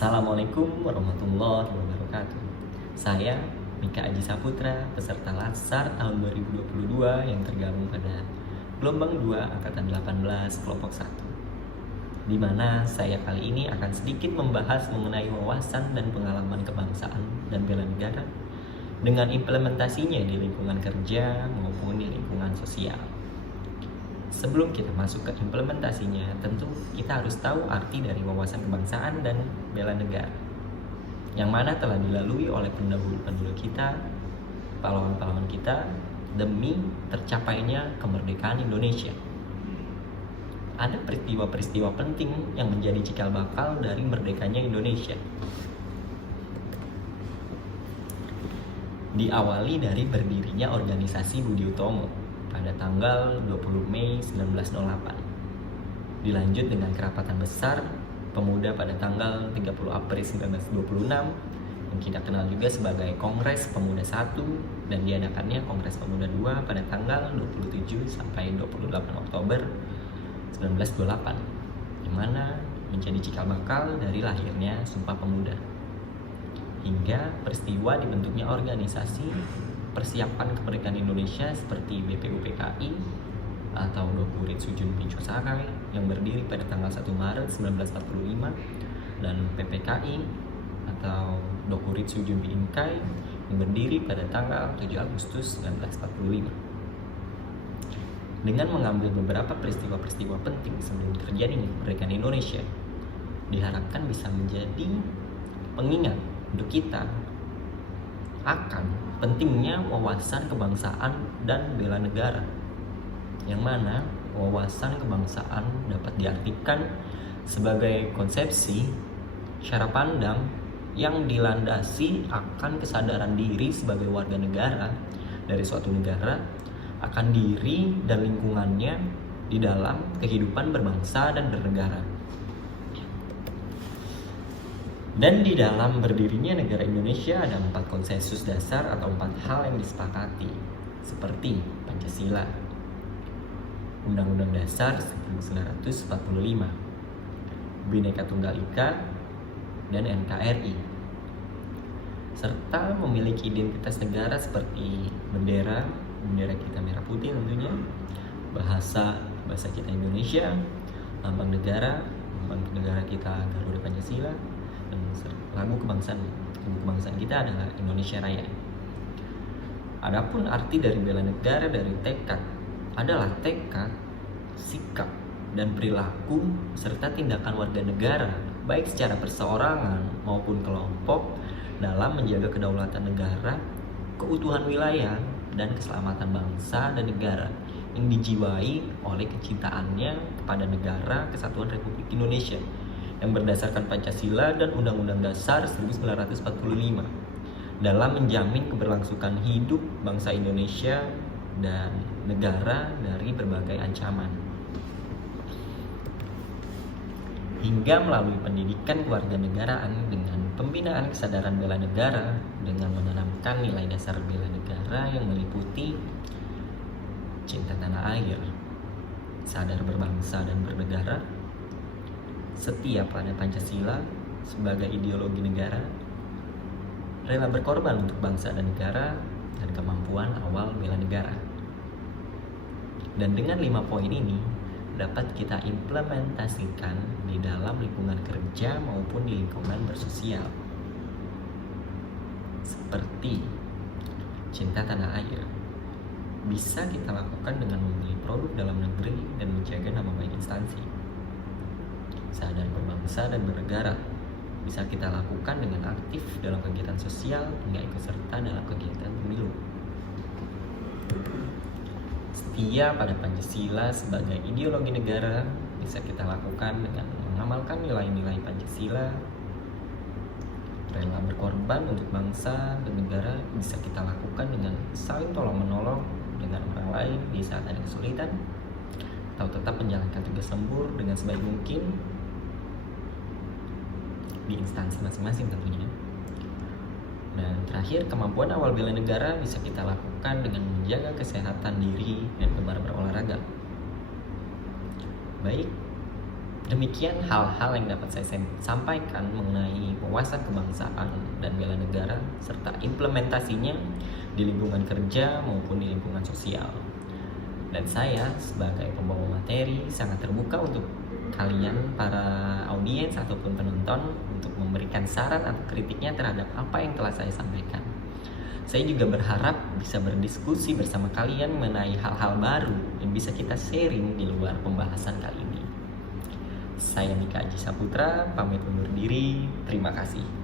Assalamualaikum warahmatullahi wabarakatuh. Saya Mika Aji Saputra, peserta Latsar tahun 2022 yang tergabung pada gelombang 2 angkatan 18 kelompok 1. Di mana saya kali ini akan sedikit membahas mengenai wawasan dan pengalaman kebangsaan dan bela negara dengan implementasinya di lingkungan kerja maupun di lingkungan sosial. Sebelum kita masuk ke implementasinya, tentu kita harus tahu arti dari wawasan kebangsaan dan bela negara, yang mana telah dilalui oleh pendahulu-pendahulu kita, pahlawan-pahlawan kita, demi tercapainya kemerdekaan Indonesia. Ada peristiwa-peristiwa penting yang menjadi cikal bakal dari merdekanya Indonesia. Diawali dari berdirinya organisasi Budi Utomo pada tanggal 20 Mei 1908. Dilanjut dengan kerapatan besar pemuda pada tanggal 30 April 1926 yang kita kenal juga sebagai Kongres Pemuda 1, dan diadakannya Kongres Pemuda 2 pada tanggal 27 sampai 28 Oktober 1928, yang mana menjadi cikal bakal dari lahirnya Sumpah Pemuda. Hingga peristiwa dibentuknya organisasi persiapan kemerdekaan Indonesia seperti BPUPKI atau Dokuritsu Junpi Chosakai yang berdiri pada tanggal 1 Maret 1945, dan PPKI atau Dokuritsu Junpi Inkai yang berdiri pada tanggal 7 Agustus 1945. Dengan mengambil beberapa peristiwa-peristiwa penting sebelum terjadinya kemerdekaan Indonesia, diharapkan bisa menjadi pengingat untuk kita akan pentingnya wawasan kebangsaan dan bela negara, yang mana wawasan kebangsaan dapat diartikan sebagai konsepsi, cara pandang yang dilandasi akan kesadaran diri sebagai warga negara dari suatu negara akan diri dan lingkungannya di dalam kehidupan berbangsa dan bernegara. Dan di dalam berdirinya negara Indonesia ada 4 konsensus dasar atau 4 hal yang disepakati, seperti Pancasila, Undang-Undang Dasar 1945, Bhinneka Tunggal Ika, dan NKRI, serta memiliki identitas negara seperti bendera kita merah putih tentunya, bahasa kita Indonesia, lambang negara kita Garuda Pancasila, dan lagu kebangsaan kita adalah Indonesia Raya. Adapun arti dari bela negara dari tekad adalah tekad, sikap, dan perilaku serta tindakan warga negara baik secara perseorangan maupun kelompok dalam menjaga kedaulatan negara, keutuhan wilayah, dan keselamatan bangsa dan negara yang dijiwai oleh kecintaannya kepada negara kesatuan Republik Indonesia yang berdasarkan Pancasila dan Undang-Undang Dasar 1945 dalam menjamin keberlangsungan hidup bangsa Indonesia dan negara dari berbagai ancaman. Hingga melalui pendidikan kewarganegaraan dengan pembinaan kesadaran bela negara dengan menanamkan nilai dasar bela negara yang meliputi cinta tanah air, sadar berbangsa dan bernegara, setia pada Pancasila sebagai ideologi negara, rela berkorban untuk bangsa dan negara, dan kemampuan awal bela negara. Dan dengan 5 poin ini dapat kita implementasikan di dalam lingkungan kerja maupun di lingkungan bersosial, seperti cinta tanah air bisa kita lakukan dengan membeli produk dalam negeri dan menjaga nama baik instansi. Sadar berbangsa dan bernegara bisa kita lakukan dengan aktif dalam kegiatan sosial hingga ikut serta dalam kegiatan pemilu. Setia pada Pancasila sebagai ideologi negara bisa kita lakukan dengan mengamalkan nilai-nilai Pancasila. Rela berkorban untuk bangsa dan negara bisa kita lakukan dengan saling tolong-menolong dengan orang lain di saat ada kesulitan, atau tetap menjalankan tugas lembur dengan sebaik mungkin di instansi masing-masing tentunya. Dan terakhir, kemampuan awal bela negara bisa kita lakukan dengan menjaga kesehatan diri dan gemar berolahraga. Baik, Demikian hal-hal yang dapat saya sampaikan mengenai wawasan kebangsaan dan bela negara serta implementasinya di lingkungan kerja maupun di lingkungan sosial. Dan saya sebagai pembawa materi sangat terbuka untuk kalian para audiens ataupun penonton untuk memberikan saran atau kritiknya terhadap apa yang telah saya sampaikan. Saya juga berharap bisa berdiskusi bersama kalian mengenai hal-hal baru yang bisa kita sharing di luar pembahasan kali ini. Saya Mika Aji Saputra, pamit undur diri. Terima kasih.